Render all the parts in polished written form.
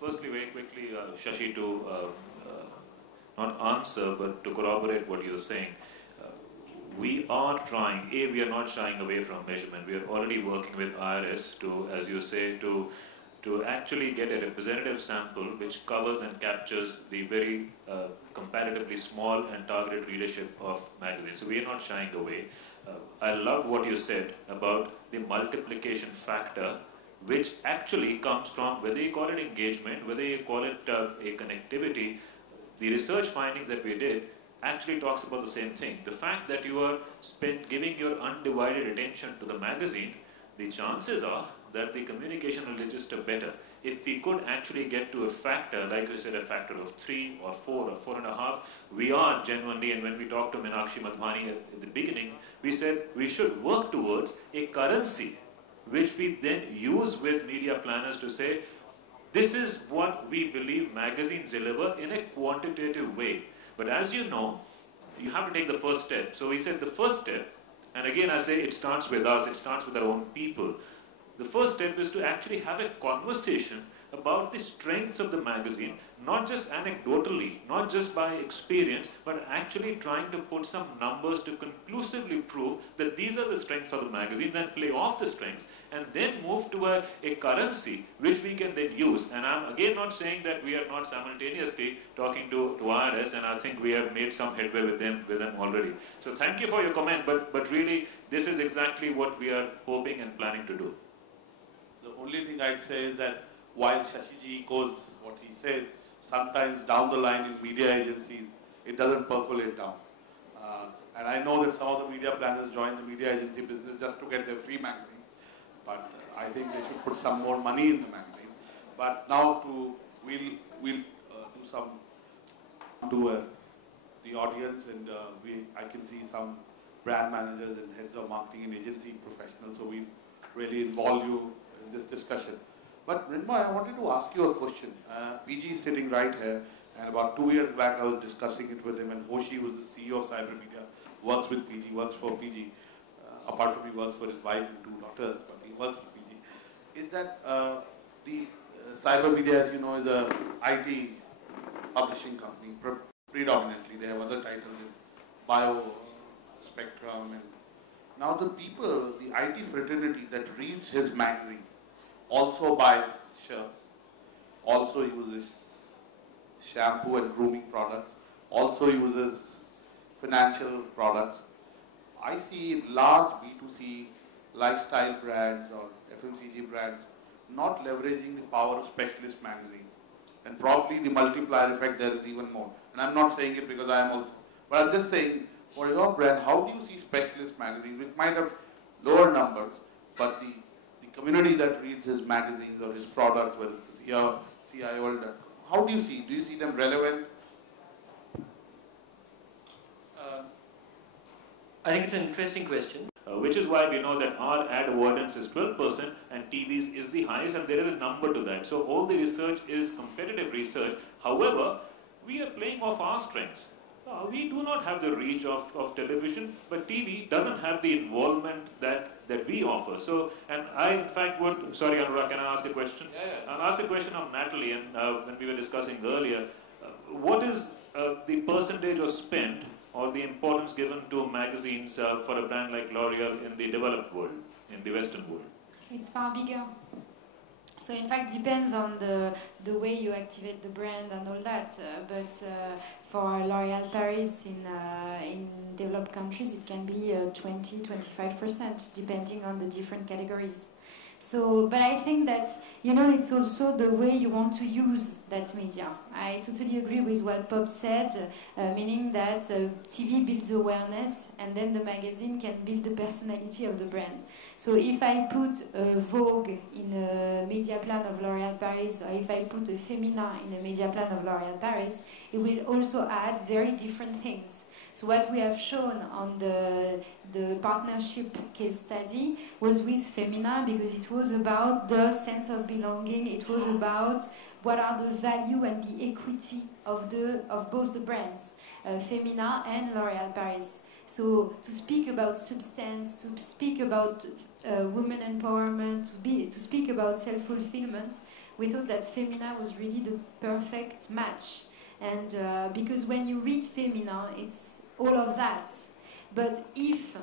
Firstly, very quickly, Shashi, to not answer, but to corroborate what you're saying. Uh, we are trying, we are not shying away from measurement. We are already working with IRS to, as you say, to actually get a representative sample which covers and captures the very comparatively small and targeted readership of magazines. So we are not shying away. I love what you said about the multiplication factor, which actually comes from whether you call it engagement, whether you call it a connectivity. The research findings that we did actually talks about the same thing. The fact that you are giving your undivided attention to the magazine, the chances are that the communication will register better. If we could actually get to a factor, like we said, a factor of 3 or 4 or 4.5, we are genuinely, and when we talked to Meenakshi Madhvani at the beginning, we said we should work towards a currency which we then use with media planners to say, this is what we believe magazines deliver in a quantitative way. But as you know, you have to take the first step. So we said the first step, and again I say it starts with us, it starts with our own people. The first step is to actually have a conversation about the strengths of the magazine, not just anecdotally, not just by experience, but actually trying to put some numbers to conclusively prove that these are the strengths of the magazine, then play off the strengths, and then move to a currency which we can then use. And I'm again not saying that we are not simultaneously talking to IRS, and I think we have made some headway with them already. So thank you for your comment, but really this is exactly what we are hoping and planning to do. The only thing I'd say is that while Shashiji echoes what he said, sometimes down the line in media agencies, it doesn't percolate down. And I know that some of the media planners join the media agency business just to get their free magazines, but I think they should put some more money in the magazine. But now we'll do some to the audience, and I can see some brand managers and heads of marketing and agency professionals, so we'll really involve you in this discussion. But Mrunmayee, I wanted to ask you a question. PG is sitting right here, and about 2 years back I was discussing it with him, and Hoshi, who is the CEO of Cybermedia, works with PG, works for PG. Apart from he works for his wife and 2 daughters, but he works for PG. Is that the Cybermedia, as you know, is a IT publishing company, predominantly. They have other titles in Bio, Spectrum, and now the people, the IT fraternity that reads his magazines, also buys shirts, also uses shampoo and grooming products, also uses financial products. I see large B2C lifestyle brands or FMCG brands not leveraging the power of specialist magazines. And probably the multiplier effect there is even more. And I'm not saying it because I am also, but I'm just saying, for your brand, how do you see specialist magazines, which might have lower numbers, but the community that reads his magazines or his products, whether it's CIO or that, how do you see them relevant? I think it's an interesting question. Which is why we know that our ad avoidance is 12% and TV's is the highest, and there is a number to that. So all the research is competitive research. However, we are playing off our strengths. We do not have the reach of television, but TV doesn't have the involvement that we offer. So, and I in fact would, sorry Anurag, can I ask a question? Yeah. I'll ask a question of Natalie, and when we were discussing earlier, what is the percentage of spend or the importance given to magazines for a brand like L'Oreal in the developed world, in the Western world? It's far bigger. So in fact, depends on the way you activate the brand and all that. But for L'Oréal Paris in developed countries, it can be 20-25%, depending on the different categories. So, but I think that, you know, it's also the way you want to use that media. I totally agree with what Bob said, meaning that TV builds awareness and then the magazine can build the personality of the brand. So if I put Vogue in a media plan of L'Oréal Paris, or if I put a Femina in a media plan of L'Oréal Paris, it will also add very different things. So what we have shown on the partnership case study was with Femina, because it was about the sense of belonging. It was about what are the value and the equity of both the brands, Femina and L'Oréal Paris. So to speak about substance, to speak about women empowerment, to speak about self-fulfillment, we thought that Femina was really the perfect match. And because when you read Femina, it's all of that. But if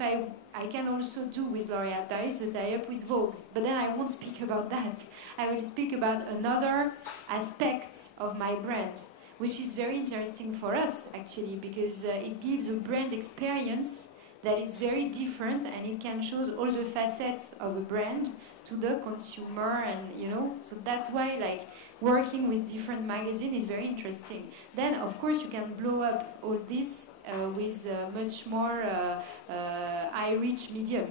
I can also do with L'Oréal Paris a tie-up with Vogue, but then I won't speak about that. I will speak about another aspect of my brand, which is very interesting for us actually, because it gives a brand experience that is very different, and it can show all the facets of a brand to the consumer, and so that's why like working with different magazines is very interesting. Then of course you can blow up all this with much more high-reach medium,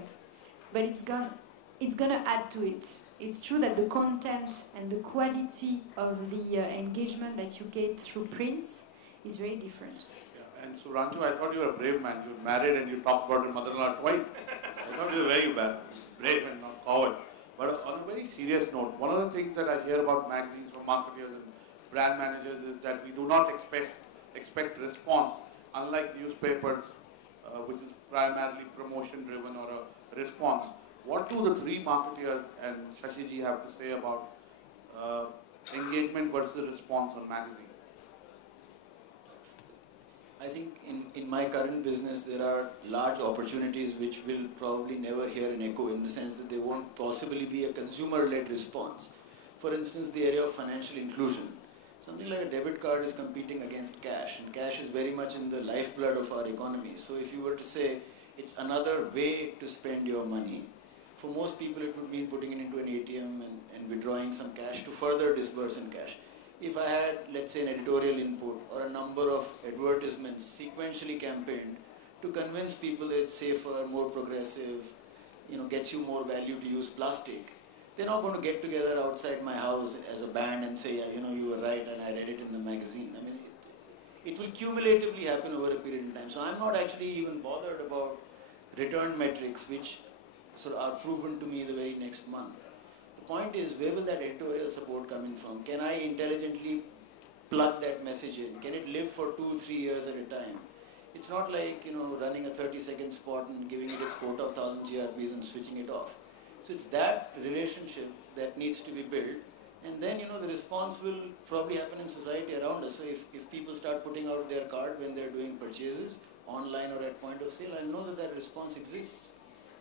but it's gonna add to it. It's true that the content and the quality of the engagement that you get through print is very different. Yeah, and so Ranju, I thought you were a brave man. You were married and you talked about your mother-in-law twice. I thought you were very brave and not coward. But on a very serious note, one of the things that I hear about magazines from marketers and brand managers is that we do not expect response, unlike newspapers, which is primarily promotion-driven or a response. What do the three marketeers and Shashiji have to say about engagement versus response on magazines? I think in my current business there are large opportunities which will probably never hear an echo, in the sense that they won't possibly be a consumer-led response. For instance, the area of financial inclusion. Something like a debit card is competing against cash, and cash is very much in the lifeblood of our economy. So if you were to say it's another way to spend your money, for most people it would mean putting it into an ATM and withdrawing some cash to further disburse in cash. If I had, let's say, an editorial input or a number of advertisements sequentially campaigned to convince people that it's safer, more progressive, gets you more value to use plastic, they're not going to get together outside my house as a band and say, yeah, you were right and I read it in the magazine. I mean, it will cumulatively happen over a period of time. So I'm not actually even bothered about return metrics, which sort of are proven to me the very next month. The point is, where will that editorial support come in from? Can I intelligently plug that message in? Can it live for 2-3 years at a time? It's not like, running a 30-second spot and giving it its quota of 1,000 GRPs and switching it off. So it's that relationship that needs to be built. And then, the response will probably happen in society around us. So if people start putting out their card when they're doing purchases, online or at point of sale, I'll know that response exists.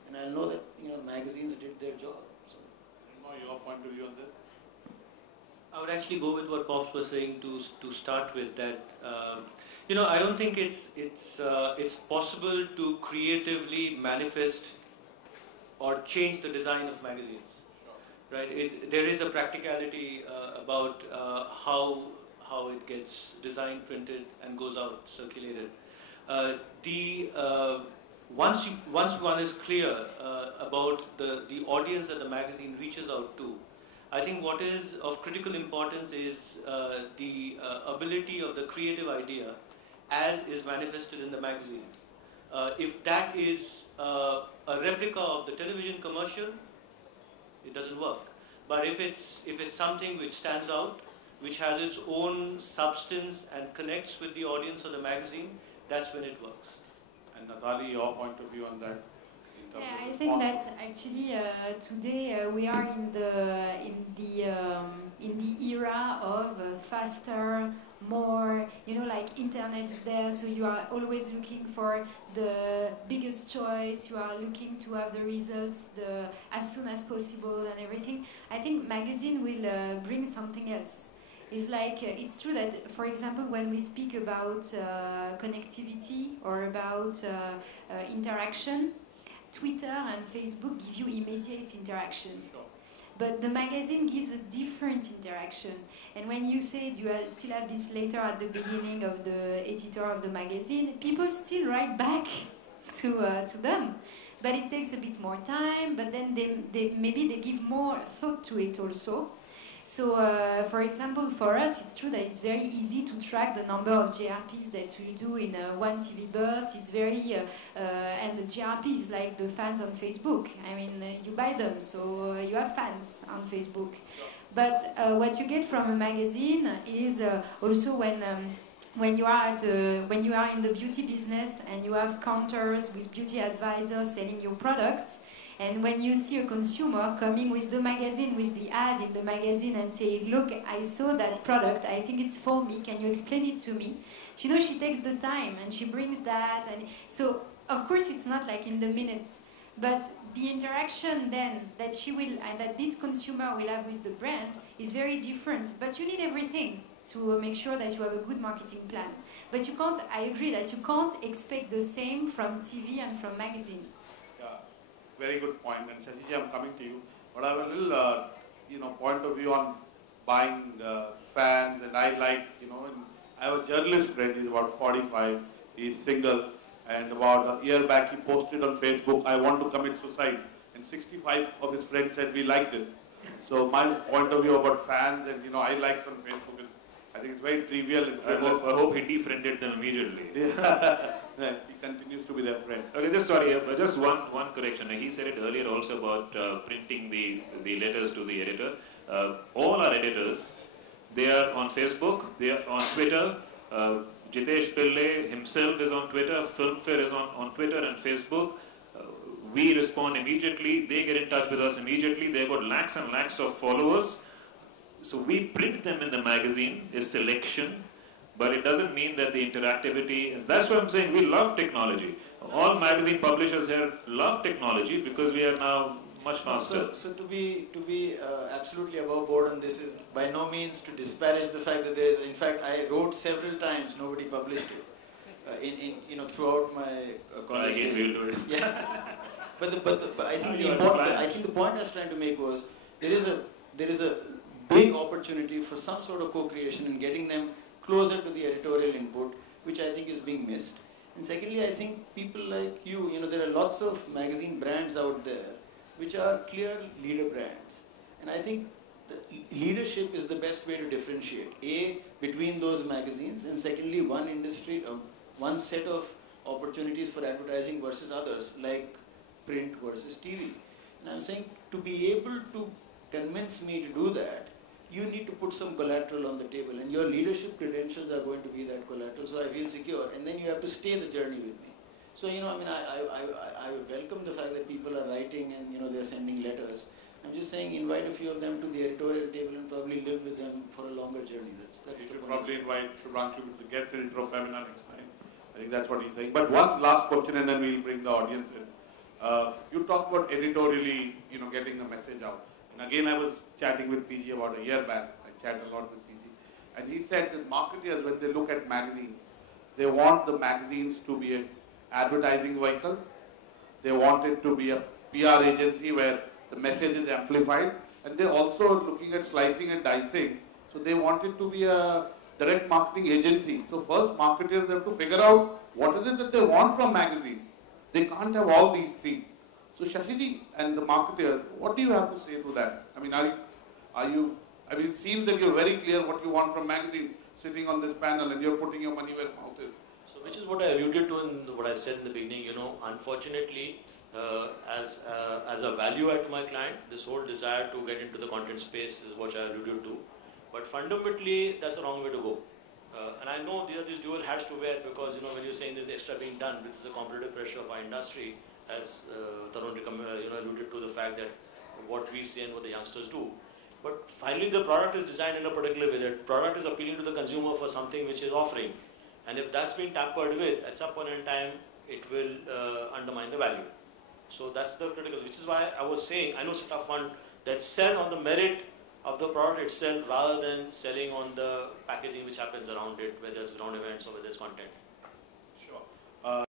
And I'll know that, magazines did their job. Your point of view on this? I would actually go with what Pops was saying to start with, that I don't think it's possible to creatively manifest or change the design of magazines. Sure. Right? There is a practicality about how it gets designed, printed, and goes out, circulated. Once one is clear about the audience that the magazine reaches out to, I think what is of critical importance is the ability of the creative idea as is manifested in the magazine. If that is a replica of the television commercial, it doesn't work. But if it's something which stands out, which has its own substance and connects with the audience of the magazine, that's when it works. And Natali, your point of view on that? Yeah, I think that actually today we are in the era of faster, more, like internet is there, so you are always looking for the biggest choice, you are looking to have the results as soon as possible and everything. I think magazine will bring something else. It's like, it's true that, for example, when we speak about connectivity or about interaction, Twitter and Facebook give you immediate interaction. Sure. But the magazine gives a different interaction. And when you said you still have this letter at the beginning of the editor of the magazine, people still write back to them. But it takes a bit more time, but then maybe they give more thought to it also. So, for example, for us, it's true that it's very easy to track the number of GRPs that we do in one TV burst. It's very, and the GRP is like the fans on Facebook. I mean, you buy them, so you have fans on Facebook. But what you get from a magazine is also when you are in the beauty business and you have counters with beauty advisors selling your products, And when you see a consumer coming with the magazine, with the ad in the magazine and say, look, I saw that product, I think it's for me, can you explain it to me? She knows she takes the time and she brings that. And so, of course, it's not like in the minutes, but the interaction then that she will, and that this consumer will have with the brand is very different. But you need everything to make sure that you have a good marketing plan. But you can't, I agree that you can't expect the same from TV and from magazine. Yeah, very good point. And Shashi, I'm coming to you. But I have a little, point of view on buying fans, and I like, and I have a journalist friend, he's about 45, he's single, and about a year back he posted on Facebook, I want to commit suicide. And 65 of his friends said, we like this. So my point of view about fans and, I like on Facebook, I think it's very trivial and frivolous. I hope he defriended them immediately. Yeah, he continues to be their friend. Okay, just one correction. He said it earlier also about printing the letters to the editor. All our editors, they are on Facebook, they are on Twitter. Jitesh Pillai himself is on Twitter, Filmfare is on Twitter and Facebook. We respond immediately, they get in touch with us immediately, they've got lakhs and lakhs of followers. So we print them in the magazine, is selection, but it doesn't mean that the interactivity, that's what I'm saying, we love technology. All magazine publishers here love technology because we are now much faster. So to be absolutely above board on this is by no means to disparage the fact that there is. In fact, I wrote several times, nobody published it. Throughout my college Again, days. we'll do it. Yeah. But I think the point I was trying to make was there is a big opportunity for some sort of co-creation and getting them closer to the editorial input, which I think is being missed. And secondly, I think people like you, there are lots of magazine brands out there which are clear leader brands. And I think the leadership is the best way to differentiate, A, between those magazines, and secondly, one industry, one set of opportunities for advertising versus others, like print versus TV. And I'm saying to be able to convince me to do that, you need to put some collateral on the table, and your leadership credentials are going to be that collateral, so I feel secure, and then you have to stay the journey with me. So, I welcome the fact that people are writing and, they're sending letters. I'm just saying invite a few of them to the editorial table and probably live with them for a longer journey. That's You the should point. probably invite Shubhranshu to the guest editor of Femina next time. I think that's what he's saying. But one last question and then we'll bring the audience in. You talked about editorially, getting the message out. And again, I was chatting with PG about a year back. I chat a lot with PG. And he said that marketers, when they look at magazines, they want the magazines to be an advertising vehicle. They want it to be a PR agency where the message is amplified. And they're also looking at slicing and dicing. So they want it to be a direct marketing agency. So first, marketers have to figure out what is it that they want from magazines. They can't have all these things. So Shashiji and the marketer, what do you have to say to that? I mean, it seems that you're very clear what you want from magazines sitting on this panel and you're putting your money where mouth is. So which is what I alluded to in what I said in the beginning, unfortunately, as a value add to my client, this whole desire to get into the content space is what I alluded to. But fundamentally, that's the wrong way to go. And I know there are these dual hats to wear because, when you're saying there's extra being done, which is the competitive pressure of our industry, as Tarun alluded to the fact that what we see and what the youngsters do. But finally, the product is designed in a particular way. That product is appealing to the consumer for something which is offering. And if that's been tampered with, at some point in time, it will undermine the value. So that's the critical, which is why I was saying, I know it's a tough one, that sell on the merit of the product itself rather than selling on the packaging which happens around it, whether it's ground events or whether it's content.